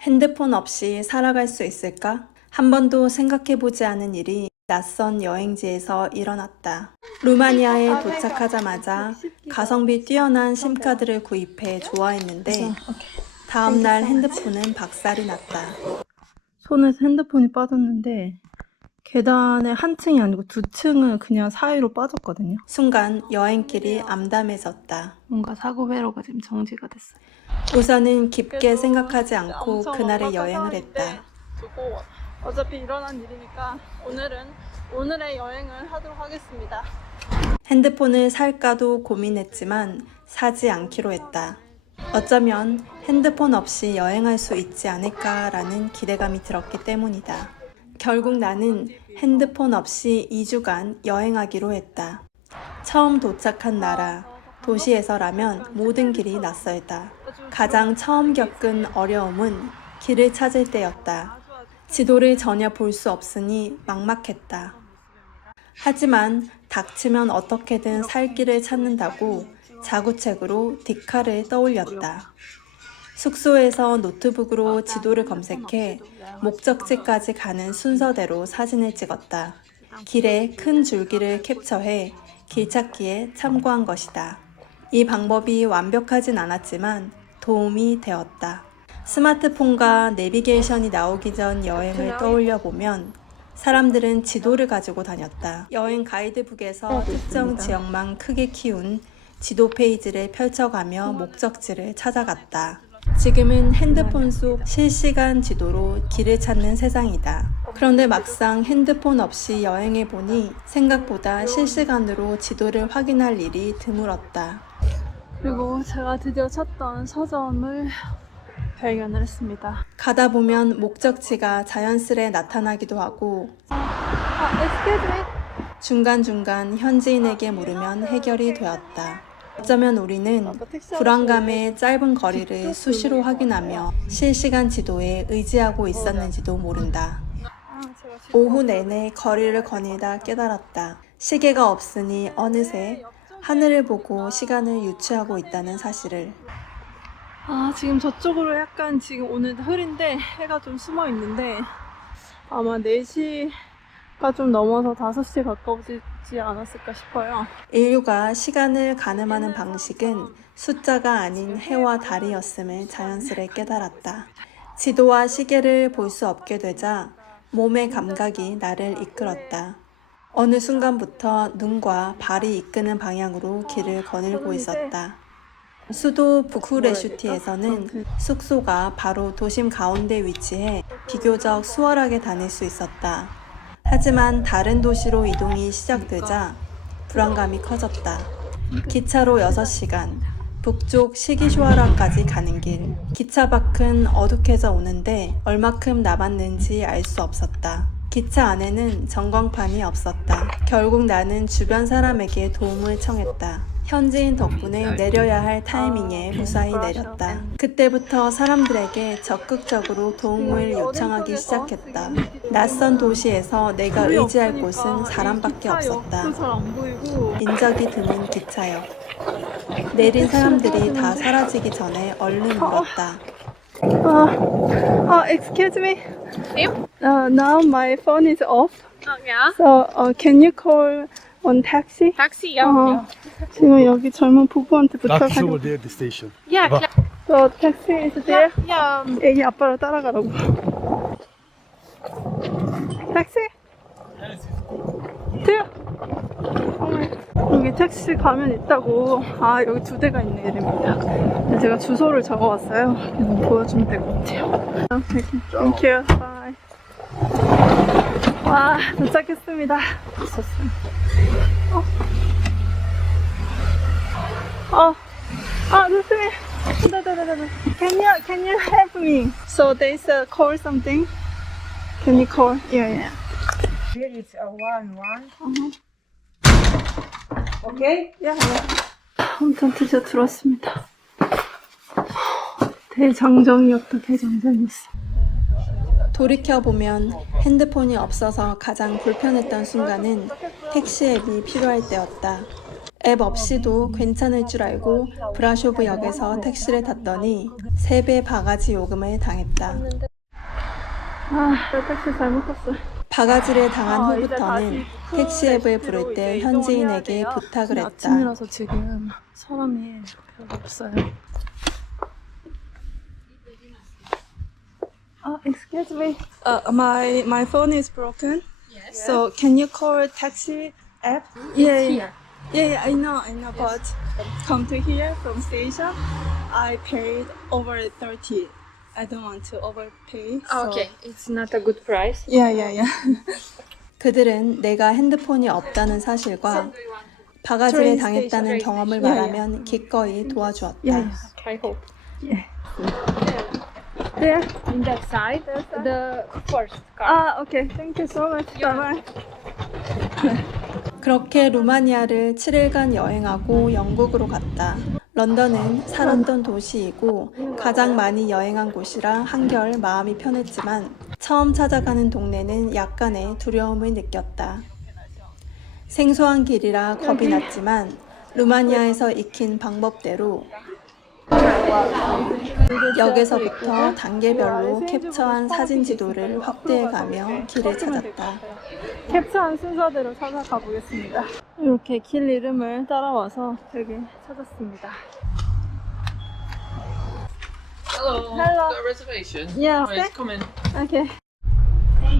핸드폰 없이 살아갈 수 있을까? 한 번도 생각해보지 않은 일이 낯선 여행지에서 일어났다. 루마니아에 도착하자마자 가성비 뛰어난 심카드를 구입해 좋아했는데 다음날 핸드폰은 박살이 났다. 손에서 핸드폰이 빠졌는데 계단의 한 층이 아니고 두 층은 그냥 사이로 빠졌거든요. 순간 여행길이 암담해졌다. 뭔가 사고 회로가 지금 정지가 됐어요. 우선은 깊게 생각하지 않고 그날의 여행을 했다. 두고 어차피 일어난 일이니까 오늘의 여행을 하도록 하겠습니다. 핸드폰을 살까도 고민했지만 사지 않기로 했다. 어쩌면 핸드폰 없이 여행할 수 있지 않을까라는 기대감이 들었기 때문이다. 결국 나는 핸드폰 없이 2주간 여행하기로 했다. 처음 도착한 나라, 도시에서라면 모든 길이 낯설다. 가장 처음 겪은 어려움은 길을 찾을 때였다. 지도를 전혀 볼 수 없으니 막막했다. 하지만 닥치면 어떻게든 살 길을 찾는다고 자구책으로 디카를 떠올렸다. 숙소에서 노트북으로 지도를 검색해 목적지까지 가는 순서대로 사진을 찍었다. 길에 큰 줄기를 캡처해 길찾기에 참고한 것이다. 이 방법이 완벽하진 않았지만 도움이 되었다. 스마트폰과 내비게이션이 나오기 전 여행을 떠올려 보면 사람들은 지도를 가지고 다녔다. 여행 가이드북에서 특정 지역만 크게 키운 지도 페이지를 펼쳐가며 목적지를 찾아갔다. 지금은 핸드폰 속 실시간 지도로 길을 찾는 세상이다. 그런데 막상 핸드폰 없이 여행해보니 생각보다 실시간으로 지도를 확인할 일이 드물었다. 그리고 제가 드디어 찾던 서점을 발견을 했습니다. 가다 보면 목적지가 자연스레 나타나기도 하고 excuse me. 중간중간 현지인에게 물으면 해결이 되었다. 어쩌면 우리는 불안감의 짧은 거리를 수시로 확인하며 실시간 지도에 의지하고 있었는지도 모른다. 오후 내내 거리를 거닐다 깨달았다. 시계가 없으니 어느새 하늘을 보고 시간을 유추하고 있다는 사실을. 지금 저쪽으로 약간 지금 오늘 흐린데 해가 좀 숨어 있는데 아마 4시가 좀 넘어서 5시 가까워지지 않았을까 싶어요. 인류가 시간을 가늠하는 방식은 숫자가 아닌 해와 달이었음을 자연스레 깨달았다. 지도와 시계를 볼 수 없게 되자 몸의 감각이 나를 이끌었다. 어느 순간부터 눈과 발이 이끄는 방향으로 길을 거닐고 있었다. 수도 부쿠레슈티에서는 숙소가 바로 도심 가운데 위치해 비교적 수월하게 다닐 수 있었다. 하지만 다른 도시로 이동이 시작되자 불안감이 커졌다. 기차로 6시간, 북쪽 시기쇼하라까지 가는 길. 기차 밖은 어둑해져 오는데 얼마큼 남았는지 알 수 없었다. 기차 안에는 전광판이 없었다. 결국 나는 주변 사람에게 도움을 청했다. 현지인 덕분에 내려야 할 타이밍에 무사히 내렸다. 그때부터 사람들에게 적극적으로 도움을 요청하기 시작했다. 낯선 도시에서 내가 의지할 곳은 사람밖에 없었다. 인적이 드문 기차역. 내린 사람들이 다 사라지기 전에 얼른 물었다. Excuse me. Now my phone is off. Yeah. So can you call on taxi? Taxi, yeah. 지금 여기 젊은 부부한테 That's 부탁하려고. over there, the station. Yeah, Bah. So taxi is there? yeah. 애기 아빠를 따라가라고. 택시? 여기 택시 가면 있다고. 여기 2대가 있네 이름입니다. 근데 제가 주소를 적어왔어요. 그래서 보여주면 될 것 같아요. Thank you. Bye. 와, 도착했습니다. 있었어요. 선생님. Can you help me? So there's a call something. Can you call? Yeah. Here it's a 1-1. Okay? Yeah. 아무튼 드디어 들어왔습니다. 대장정이었다, 대장정이었어. 돌이켜보면 핸드폰이 없어서 가장 불편했던 순간은 택시 앱이 필요할 때였다. 앱 없이도 괜찮을 줄 알고 브라쇼브역에서 택시를 탔더니 3배 바가지 요금을 당했다. 택시 잘못 탔어. 바가지를 당한 이제 후부터는 다시 택시 앱을 부를 때 이제 현지인에게 이동해야 돼요. 부탁을 근데 했다. 아침이라서 지금 사람이 별로 없어요. Excuse me. My phone is broken. Yes. So can you call taxi app? Yeah. I know. But come to here from station. I paid over 30. I don't want to overpay. So. Okay, it's not a good price. Yeah. 그들은 내가 핸드폰이 없다는 사실과 바가지를 당했다는 경험을 말하면 기꺼이 도와주었다. I hope. There. In that side, the first car. Okay. Thank you so much. Bye. 그렇게 루마니아를 7일간 여행하고 영국으로 갔다. 런던은 살았던 도시이고 가장 많이 여행한 곳이라 한결 마음이 편했지만 처음 찾아가는 동네는 약간의 두려움을 느꼈다. 생소한 길이라 겁이 났지만 루마니아에서 익힌 방법대로 역에서부터 단계별로 캡처한 사진 지도를 확대해가며 길을 찾았다. 캡처한 순서대로 찾아가 보겠습니다. 이렇게 길 이름을 따라와서 여기 찾았습니다. Hello. Hello. Got a reservation? Yeah. Right, come in. Okay.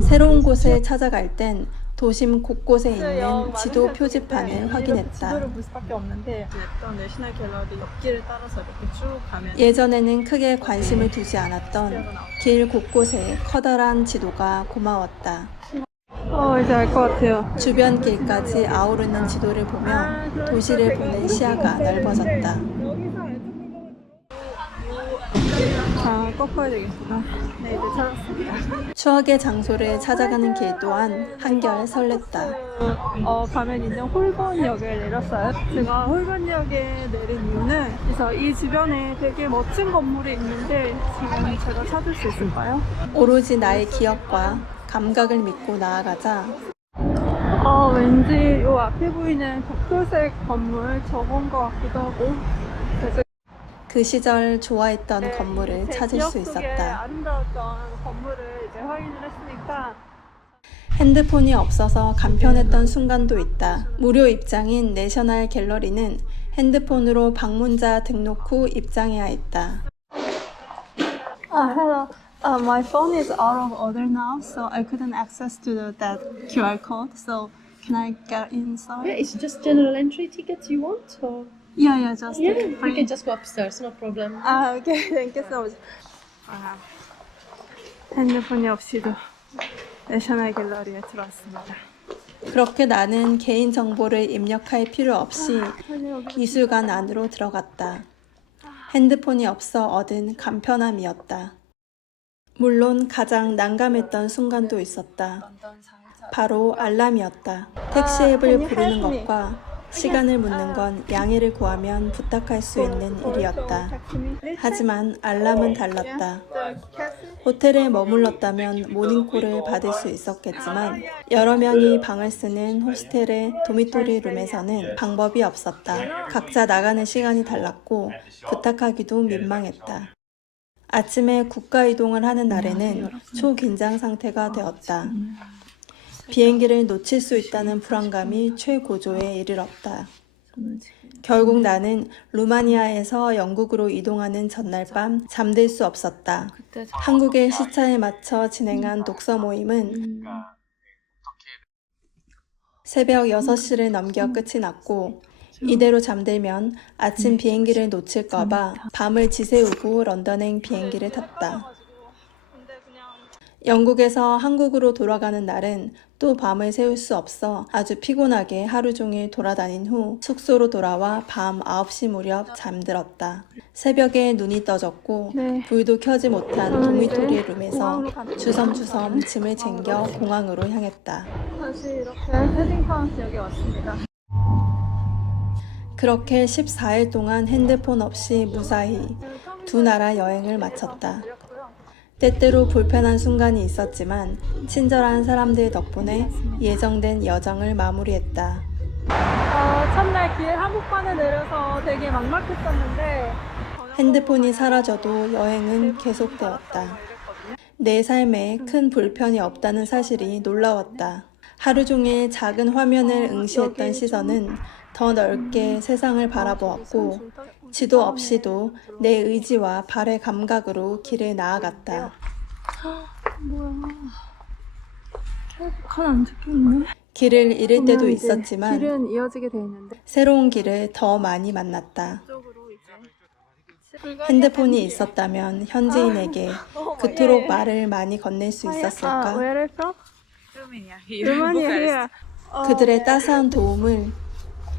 새로운 곳을 찾아갈 땐 도심 곳곳에 있는 지도 표지판을 확인했다. 지도를 볼 수밖에 없는데 냈던 내셔널 갤러리 옆길을 따라서 이렇게 쭉 가면 예전에는 크게 관심을 두지 않았던 길 곳곳에 커다란 지도가 고마웠다. 이제 알 것 같아요. 주변 길까지 아우르는 지도를 보며 도시를 보는 시야가 넓어졌다. 꺾어야 되겠구나. 네, 이제 찾았습니다. 추억의 장소를 찾아가는 길 또한 한결 설렜다. 가면 있는 홀번역을 내렸어요. 제가 홀번역에 내린 이유는 그래서 이 주변에 되게 멋진 건물이 있는데 지금 제가 찾을 수 있을까요? 오로지 나의 기억과 감각을 믿고 나아가자 왠지 이 앞에 보이는 벽돌색 건물 저건 것 같기도 하고 그래서 그 시절 좋아했던 건물을 제 찾을 기억 수 속에 있었다. 아름다웠던 건물을 이제 확인을 했으니까 핸드폰이 없어서 간편했던 순간도 있다. 무료 입장인 내셔널 갤러리는 핸드폰으로 방문자 등록 후 입장해야 했다. Hello. My phone is out of order now, so I couldn't access to that QR code. So can I get inside? Yeah, it's just general entry tickets you want, or Yeah, just yeah, you can just go upstairs, no problem. Okay, thank you so much. 핸드폰이 없이도 내셔널 갤러리에 들어왔습니다. 그렇게 나는 개인 정보를 입력할 필요 없이 미술관 안으로 들어갔다. 핸드폰이 없어 얻은 간편함이었다. 물론 가장 난감했던 순간도 있었다. 바로 알람이었다. 택시 앱을 부르는 것과 시간을 묻는 건 양해를 구하면 부탁할 수 있는 일이었다. 하지만 알람은 달랐다. 호텔에 머물렀다면 모닝콜을 받을 수 있었겠지만 여러 명이 방을 쓰는 호스텔의 도미토리 룸에서는 방법이 없었다. 각자 나가는 시간이 달랐고 부탁하기도 민망했다. 아침에 국가 이동을 하는 날에는 초긴장 상태가 되었다. 비행기를 놓칠 수 있다는 불안감이 최고조에 이르렀다. 결국 나는 루마니아에서 영국으로 이동하는 전날 밤 잠들 수 없었다. 한국의 시차에 맞춰 진행한 독서 모임은 새벽 6시를 넘겨 끝이 났고 이대로 잠들면 아침 비행기를 놓칠까봐 밤을 지새우고 런던행 비행기를 탔다. 영국에서 한국으로 돌아가는 날은 또 밤을 새울 수 없어 아주 피곤하게 하루 종일 돌아다닌 후 숙소로 돌아와 밤 9시 무렵 잠들었다. 새벽에 눈이 떠졌고 불도 켜지 못한 도미토리 룸에서 주섬주섬 짐을 챙겨 공항으로 향했다. 다시 이렇게 패딩타운 지역에 왔습니다. 그렇게 14일 동안 핸드폰 없이 무사히 두 나라 여행을 마쳤다. 때때로 불편한 순간이 있었지만 친절한 사람들 덕분에 예정된 여정을 마무리했다. 첫날 길 한복판에 내려서 되게 막막했었는데 핸드폰이 사라져도 여행은 계속되었다. 내 삶에 큰 불편이 없다는 사실이 놀라웠다. 하루 종일 작은 화면을 응시했던 시선은 더 넓게 세상을 바라보았고 지도 없이도 내 의지와 발의 감각으로 길을 나아갔다. 뭐야. 칸 안 적혀있네. 길을 잃을 때도 보면 이제 있었지만 길은 이어지게 돼 있는데 새로운 길을 더 많이 만났다. 이쪽으로 이제 핸드폰이 있었다면 현지인에게 그토록 말을 많이 건넬 수 있었을까? Where are you from? Romania, here. 루마니아 Bucharest. here. 그들의 따스한 도움을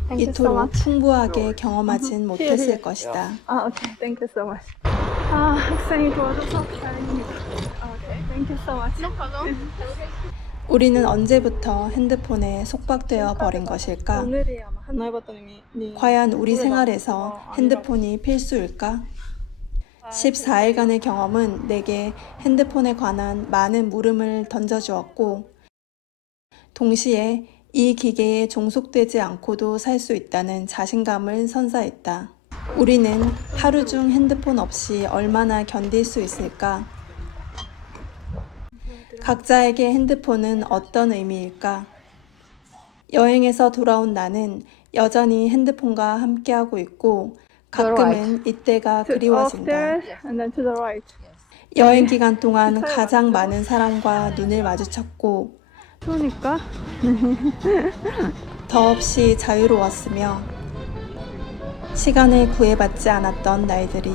Thank you so 이토록 much. 풍부하게 경험하진 못했을 here. 것이다. 오케이. Thank you so much. 학생이 도와줘서 다행입니다. 오케이. Thank you so much. No problem. 우리는 언제부터 핸드폰에 속박되어 버린 것일까? 오늘이 아마 한날 봤더니 과연 우리 생활에서 핸드폰이 필수일까? 14일간의 경험은 내게 핸드폰에 관한 많은 물음을 던져주었고, 동시에 이 기계에 종속되지 않고도 살 수 있다는 자신감을 선사했다. 우리는 하루 중 핸드폰 없이 얼마나 견딜 수 있을까? 각자에게 핸드폰은 어떤 의미일까? 여행에서 돌아온 나는 여전히 핸드폰과 함께하고 있고 가끔은 이때가 그리워진다. Upstairs and then to the right. 여행 기간 동안 가장 많은 사람과 눈을 마주쳤고 추우니까 더없이 자유로웠으며 시간을 구애받지 않았던 날들이